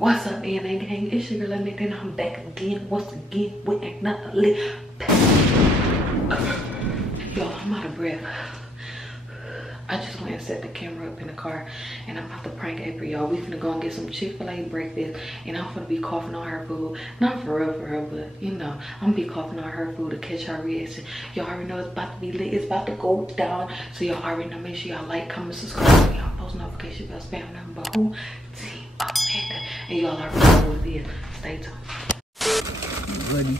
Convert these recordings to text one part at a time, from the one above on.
What's up, man? Gang? It's your girl, and I'm back again. Once again with another lit. Y'all, I'm out of breath. I just went and set the camera up in the car, and I'm about to prank April, y'all. We finna go and get some Chick-fil-A breakfast, and I'm finna be coughing on her food. Not for real, but you know, I'm gonna be coughing on her food to catch her reaction. Y'all already know it's about to be lit. It's about to go down. So y'all already know. Make sure y'all like, comment, subscribe, y'all post notification bell, spam number. Who? Team Amanda. And y'all already know what it is. Stay tuned. Ready.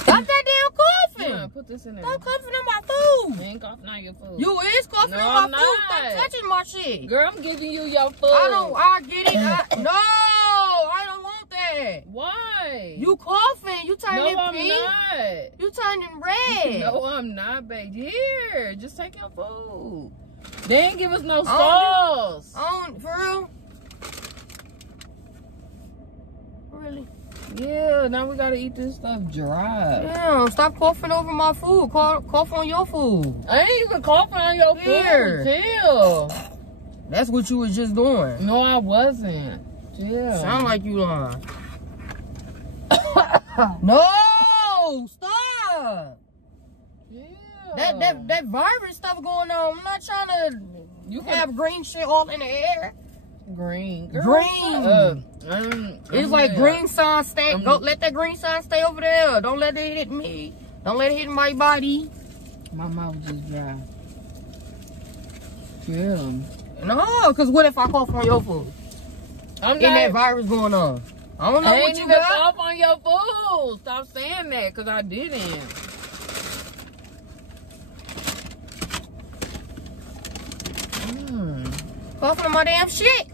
Stop that damn coughing! Yeah, put this in there. Stop coughing on my food! I ain't coughing on your food. You is coughing No, on my I'm food! not. Stop touching my shit! Girl, I'm giving you your food. I get it. No! I don't want that! Why? You coughing! You turning No, I'm pink! not. You turning red! No, I'm not, babe. Here, just take your food. They ain't give us no sauce. For real? Really? Yeah, now we gotta eat this stuff dry. Damn, stop coughing over my food. Cough on your food. I ain't even coughing on your Here. food. Chill. That's what you was just doing. No, I wasn't. Chill. Sound like you lying. No! Stop! Yeah. That virus stuff going on. I'm not trying to have green shit all in the air. Green. Girl, Green. It's like green sign stay. Go let that green sign stay over there. Don't let it hit me. Don't let it hit my body. My mouth just dry. Yeah. No, cause what if I cough on your food? I'm And that virus going on. I don't know I what ain't you even got. cough on your food. Stop saying that, cause I didn't. Coughing on my damn shit.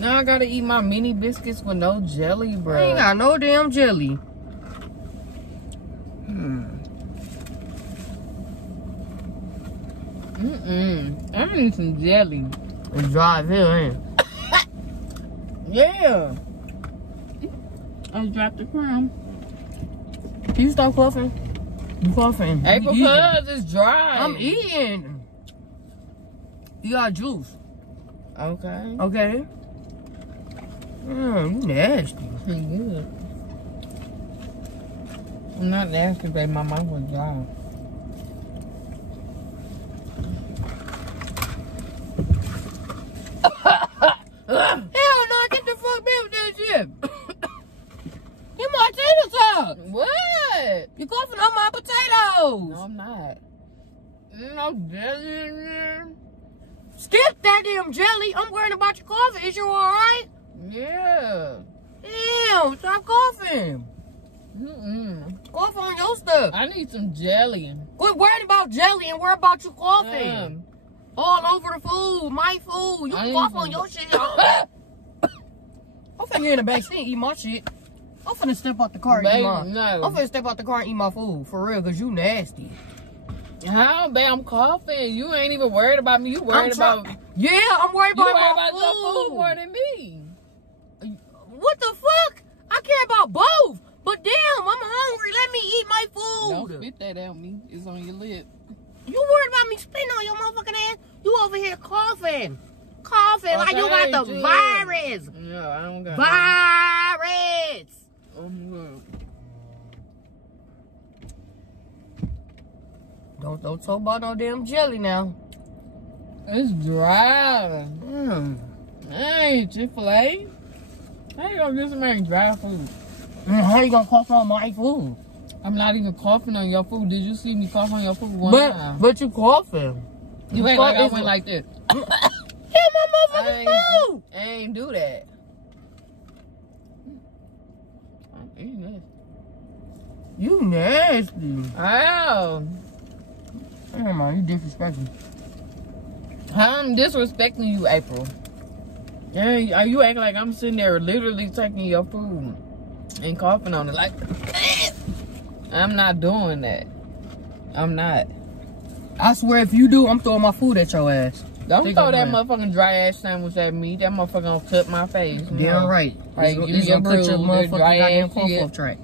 Now I gotta eat my mini biscuits with no jelly, bro. I ain't got no damn jelly. I need some jelly. It's dry as hell, ain't it? Yeah. I dropped the crumb. Can you stop coughing? You coughing. Hey, You eating. because it's dry. I'm eating. You got juice. Okay. Okay. You nasty. Pretty good. I'm not nasty, babe. My mouth was dry. Hell no, get the fuck back with that shit. Get my potatoes out. What? You coughing on my potatoes. No, I'm not. No jelly in there. Skip that damn jelly. I'm worried about your coffee. Is you alright? Yeah. Damn, stop coughing. Cough on your stuff. I need some jelly. Quit worrying about jelly and worry about you coughing. All over the food, my food. You can cough on your shit. I'm finna get in the back seat and eat my shit. I'm finna step out the car and eat my. No. I'm finna step out the car and eat my food. For real, cause you nasty. How, babe? I'm coughing. You ain't even worried about me. You worried about... Yeah, I'm worried about You worried my about food. your food more than me. What the fuck? I care about both. But damn, I'm hungry. Let me eat my food. Don't spit that at me. It's on your lip. You worried about me spitting on your motherfucking ass? You over here coughing. Coughing like you got the virus. Yeah, I don't got virus. Don't talk about no damn jelly now. It's dry. Hey, Chick-fil-A. How you gonna get some dry food? How you gonna cough on my food? I'm not even coughing on your food. Did you see me cough on your food one time? But you coughing. You ain't like I went like this. Get my motherfucking food. I ain't do that. I'm eating this. You nasty. Ow. Damn, man, you disrespectful. I'm disrespecting you, April. Yeah, are you acting like I'm sitting there literally taking your food and coughing on it like I'm not doing that. I'm not. I swear if you do, I'm throwing my food at your ass. Don't throw that motherfucking dry ass sandwich at me. That motherfucker gonna cut my face. Damn right. Like, give me a bruise, that dry ass shit. track.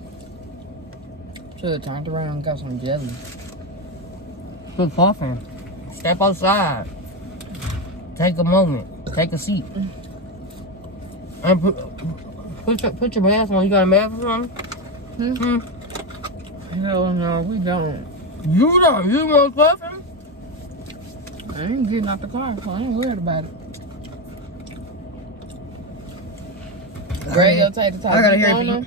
Should've turned around and got some jelly. Quit coughing. Step outside. Take a moment. Take a seat. And put your mask on. You got a mask on? Hell no, we don't. You don't. You want coughing? I ain't getting out the car, so I ain't worried about it. Grab your tater tots. I gotta hear you.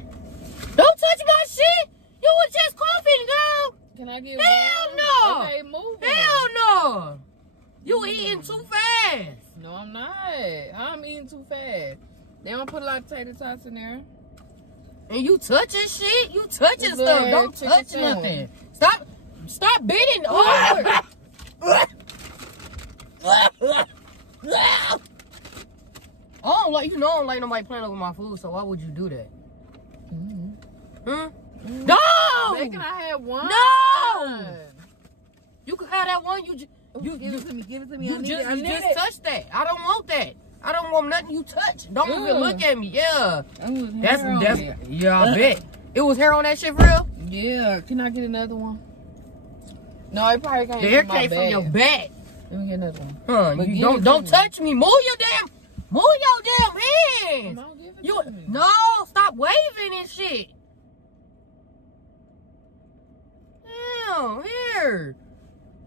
Don't touch my shit. You was just coughing, girl. Can I get Hell one? no. Okay, move. Hell no. You eating too fast. No, I'm not. I'm eating too fast. They don't put a lot of tater tots in there. And you touching shit? You touching stuff. Don't touch nothing. Stop biting hard. I don't like, you know I don't like nobody playing over my food, so why would you do that? No! Babe, can I have one? No! You can have that one. Give it to me. You just touch that. I don't want that. I don't want nothing you touch. Don't even look at me. Yeah. That's yeah, I bet. It was hair on that shit for real? Yeah. Can I get another one? No, it probably can't. The hair came from your back. Let me get another one. Huh? You don't touch me. Move your damn hands. No, give it to me. No, stop waving and shit. Damn, here.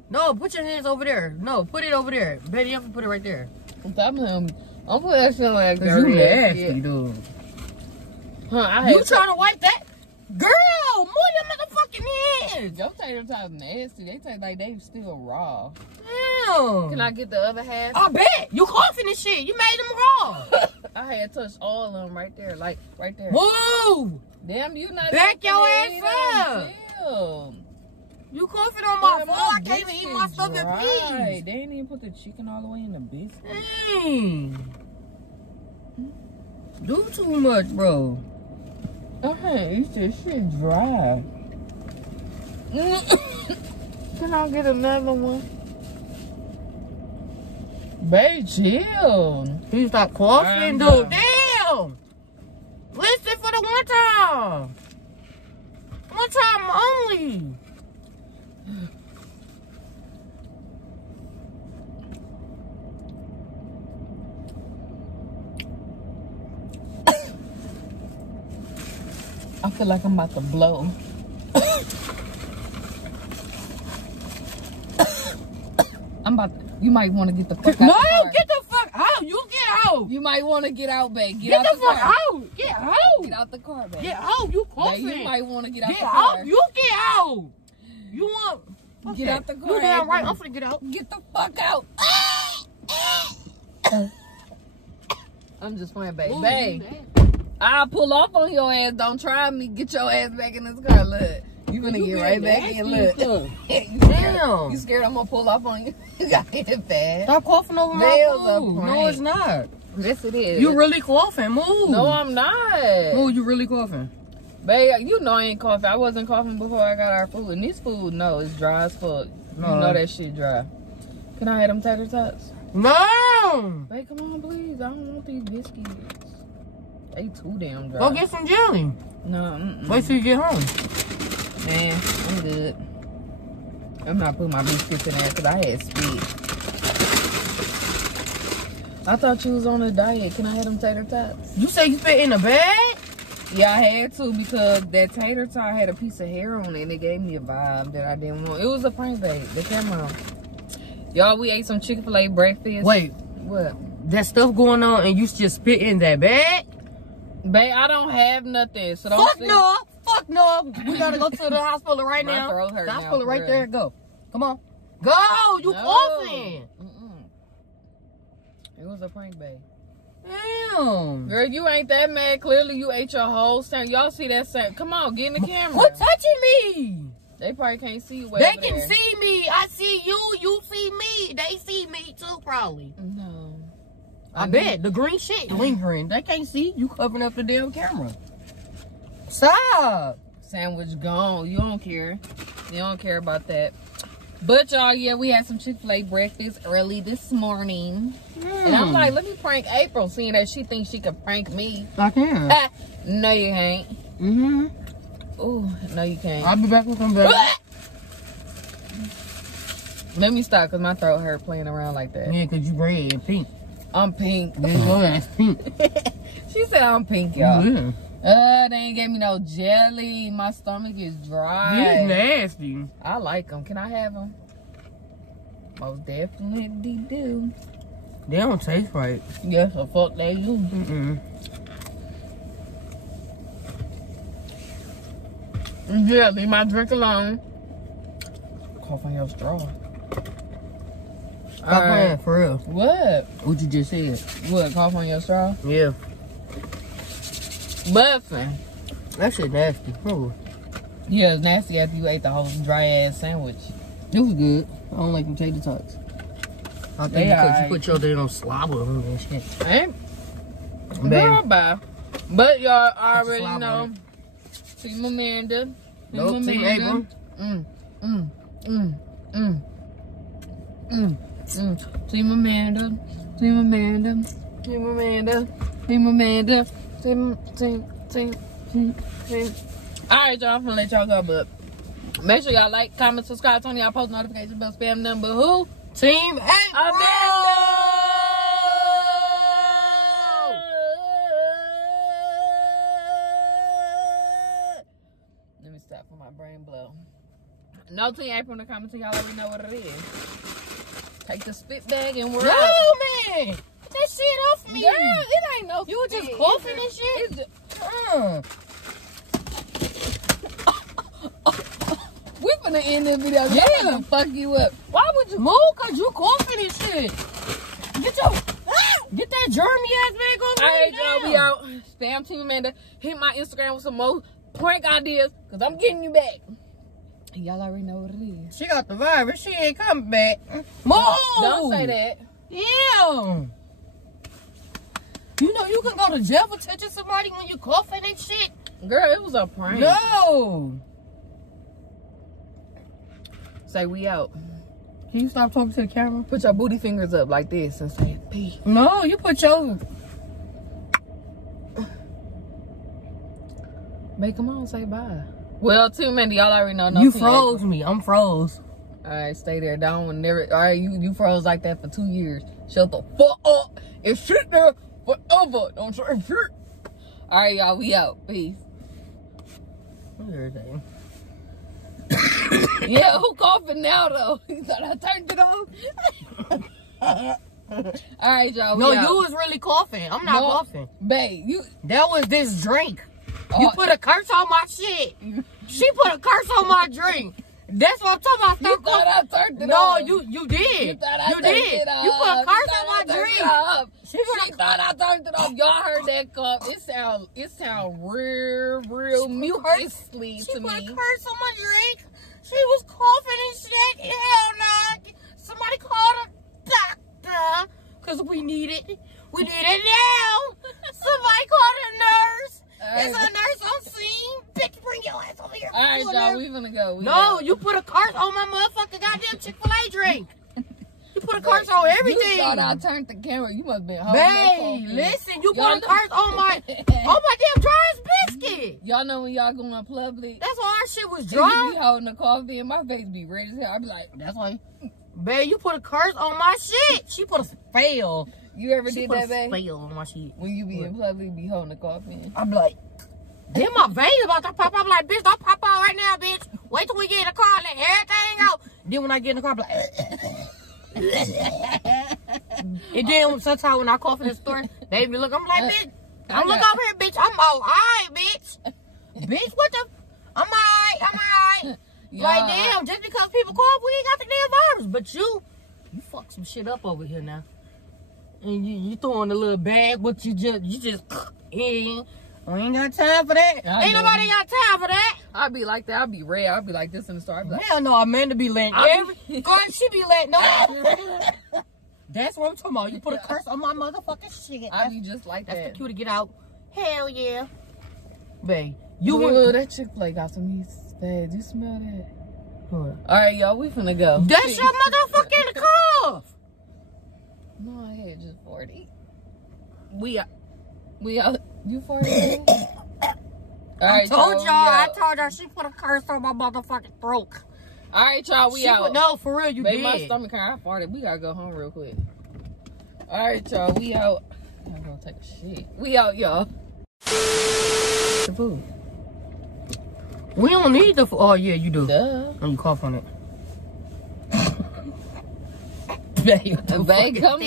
No, put your hands over there. No, put it over there. Baby, you have to put it right there. Stop him. I'm putting that shit like that. You nasty, dude. Huh, You trying to wipe that? Girl, move your motherfucking hands. Your tater tots nasty. They taste like they still raw. Damn. Can I get the other half? I bet. You coughing and shit. You made them raw. I had touched all of them right there. Like, right there. Move. Damn, you not. Back your ass up. Chill. You coughing on my food. I can't even eat my stuff in peace. They didn't even put the chicken all the way in the biscuit. Dang. Do too much, bro. Okay, you said shit dry. Can I get another one? Babe, chill. You stop coughing, dude. Damn. Listen for the one time. One time only. I feel like I'm about to blow. You might want to get the fuck out. No, the car. get the fuck out. You get out. You might want to get out, babe. Get the fuck car. out. Get out. Get out the car, babe. Get out. You coughing. Babe, you might want to get out Get the car. out. You get out. You want. Get out the car. You damn right. I'm finna get out. Get the fuck out. I'm just playing, babe. Ooh, babe, I'll pull off on your ass. Don't try me. Get your ass back in this car. Look. You gonna get right back in. Look. Damn. You scared I'm gonna pull off on you? You got hit fast. Stop coughing over my food. No, it's not. Yes, it is. You really coughing. Move. No, I'm not. Move, you really coughing. Babe, you know I ain't coughing. I wasn't coughing before I got our food. And this food, no, it's dry as fuck. No. You know that shit dry. Can I have them tater tots? No. Babe, come on, please. I don't want these biscuits. They too damn dry. Go get some jelly. No, Wait till you get home. Man, I'm good. I'm not putting my biscuits in there because I had spit. I thought you was on a diet. Can I have them tater tots? You say you spit in the bag? Yeah, I had to because that tater tot had a piece of hair on it and it gave me a vibe that I didn't want. It was a prank bait. The camera on. Y'all, we ate some Chick-fil-A breakfast. Wait. What? That stuff going on and you just spit in that bag? Babe, I don't have nothing. So don't Fuck no. Fuck no. We gotta go to the hospital right now. My throat hurt the now, hospital right for there. real. Go. Come on. Go. You coughing. It was a prank bait. Damn. Girl, you ain't that mad. Clearly, you ate your whole sandwich. Y'all see that sandwich? Come on, get in the camera. Quit touching me. They probably can't see you. They can see me. I see you. You see me. They see me too, probably. No. I bet. The green shit lingering. They can't see. You covering up the damn camera. Stop. Sandwich gone. You don't care. You don't care about that. But y'all, yeah, we had some Chick-fil-A breakfast early this morning. And I'm like, let me prank April, seeing that she thinks she could prank me. I can. No, you ain't. Oh, no, you can't. I'll be back with some baby. Let me stop, because my throat hurt playing around like that. Yeah, because you red and pink. I'm pink. That's pink. She said I'm pink, y'all. Yeah. They ain't gave me no jelly. My stomach is dry. These nasty. I like them. Can I have them? Most definitely do. They don't taste right. Yeah, so fuck they do. Yeah, leave my drink alone. Cough on your straw. Stop playing, for real. What? What you just said. What? Cough on your straw? Yeah. Buffing. That shit nasty. Oh. Yeah, it's nasty after you ate the whole dry ass sandwich. It was good. I don't like them tater tots. I think because you put your damn slobber on and shit. Ain't girl, bye. But y'all already know. Team Amanda. Nope, Team April. Team Amanda. Team Amanda. Team Amanda. Team Amanda. Team. Alright, y'all, I'm gonna let y'all go, but make sure y'all like, comment, subscribe, turn y'all post notification bell, spam number. Who? Team April. Amanda! Let me stop for my brain blow. No Team April in the comments, y'all already know what it is. Take the spit bag and we're out. No, man. Get that shit off me. Girl, it ain't no You were spit. just coughing and shit? We finna end this video. Yeah. I'm gonna fuck you up. Why would you move? Because you coughing and shit. Get that germy ass bag over Alright, here. y'all, we out. Spam Team Amanda. Hit my Instagram with some more prank ideas, because I'm getting you back. And y'all already know what it is. She got the virus. She ain't coming back. Move. Don't say that. Yeah. You know you can go to jail for touching somebody when you coughing and shit. Girl, it was a prank. No. Say we out. Can you stop talking to the camera? Put your booty fingers up like this and say peace. No, you put your... Make them on, say bye. Well, Team Amanda, y'all already know. No You Team froze April. me. I'm froze. Alright, stay there. Don't never. Alright, you froze like that for 2 years. Shut the fuck up and sit there forever. Don't say shit. Alright, y'all, we out. Peace. Everything. Yeah, who coughing now though? You thought I turned it off? Alright, y'all. No, we out. you was really coughing. I'm not coughing. Babe, you. That was this drink. You put a curse on my shit. She put a curse on my drink. That's what I'm talking about. You thought I turned it no, off. you did. You thought I turned did. it off. You put a curse on my drink. She thought I turned it off. Y'all heard that cough. It sound real mucusly She to put a me. curse on my drink. She was coughing and shit. Hell no. Somebody called a doctor. Because we need it. We need it now. Somebody called a nurse. There's a nurse on scene. Bitch, bring your ass over here. Alright, y'all, we gonna go. No, you put a curse on my motherfucking goddamn Chick-fil-A drink. You put a curse on everything. You thought I turned the camera. You must have been holding Babe, listen, you put a curse on my damn dry as biscuit. Y'all know when y'all going public. That's why our shit was You dry. be holding the coffee and my face be red as hell. I be like, That's why. Babe, you put a curse on my shit. She put a spell. you ever She did put that, a babe? spell on my shit. When you be in public, be holding the coffee in. I'm like, then my veins about to pop. I'm like, bitch, don't pop out right now, bitch. Wait till we get in the car and let everything out. Then when I get in the car, I'm like, and then sometimes when I cough in the store, they be looking, I'm like, bitch, I'm looking over here, bitch. I'm all right, bitch. Bitch, what the? I'm all right. Like, damn, just because people cough, we ain't got the damn virus. But you fuck some shit up over here now. And you throwing a little bag, but you just, we ain't got time for that. Ain't nobody got time for that. I be like that. I be red. I be like this in the store. I be like, Hell no, Amanda be letting girl, she be letting That's what I'm talking about. You put a curse on my motherfucking shit. I be just like That's that. the cue to get out. Hell yeah. Babe, that Chick-fil-A got some meat. Babe, you smell that? All right, y'all, we finna go. That's your motherfucking cough. No, I had just 40. We out. You 40? I told y'all she put a curse on my motherfucking throat. All right, y'all, we out. No, for real, you Baby, did. my stomach kind of farted. We gotta go home real quick. All right, y'all, we out. I'm gonna take a shit. We out, y'all. The food. We don't need the food. Oh, yeah, you do. Duh. Let me cough on it. Babe, Come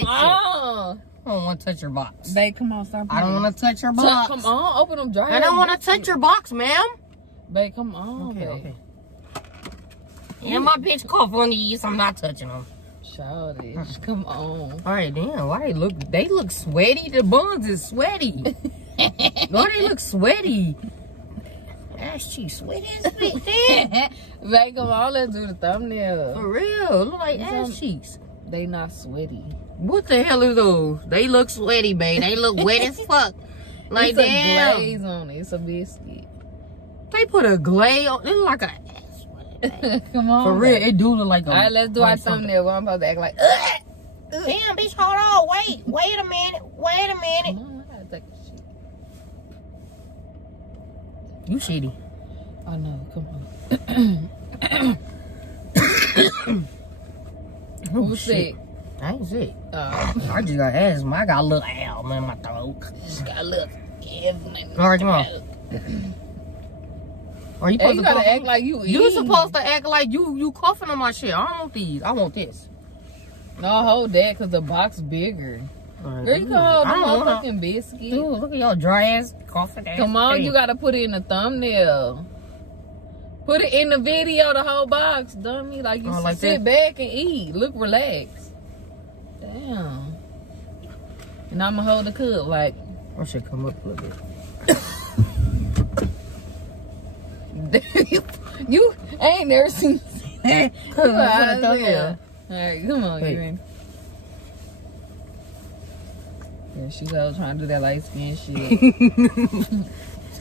on. I don't want to touch your box. Babe, come on, stop. I don't want to touch your box. Come on, open them dry. I don't want to touch your box, ma'am. Babe, come on, Okay, babe. okay. And my bitch cough on these. I'm not touching them. Childish, come on. All right, damn. Why they look sweaty? The buns is sweaty. Why they look sweaty? Ass cheeks sweaty as shit. Babe, come on, let's do the thumbnail. For real, look like ass cheeks. They not sweaty. What the hell are those? They look sweaty, babe. They look wet as fuck. Like, it's damn. a glaze on it. It's a biscuit. They put a glaze on. It look like a ass sweat. Come on. For real, babe. it do look like a. All right, let's do our thumbnail. Well, I'm supposed to act like. Damn, bitch, hold on. Wait a minute. Wait a minute. Come on, I gotta take a shit. You shitty. I know. Come on. Who's sick? I ain't sick. I I just got asthma. I got a little asthma in my throat. just got a little. All right, come on. Are you Hey, supposed you to gotta cough act on- like you You eating. supposed to act like you coughing on my shit. I don't want these. I want this. No, hold that, cause the box bigger. Girl, you can hold the I don't wanna- motherfucking biscuit. Dude, look at y'all dry ass coughing ass. Come on, thing. you gotta put it in the thumbnail. Put it in the video, the whole box, dummy. Like you like sit that? back and eat. Look relaxed. Damn. And I'ma hold the cup like. I should come up a little bit. you ain't never seen that. Put a thumbnail. Alright, come on, Wait. you in. Yeah, she's always trying to do that light skin shit.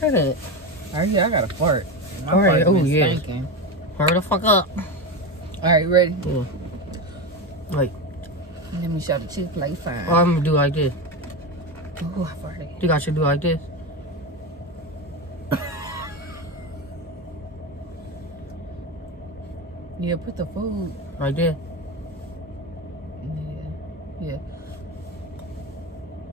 Turn it. Alright, I got a fart. My All right, fart's been oh, yeah. stinking. Hurry the fuck up. Alright, ready? Yeah. Like, Let me show the chick-fil-a fine. oh, I'm gonna do like this. Ooh, I farted. Think I should do like this? Yeah, put the food. Like this? Yeah. Yeah.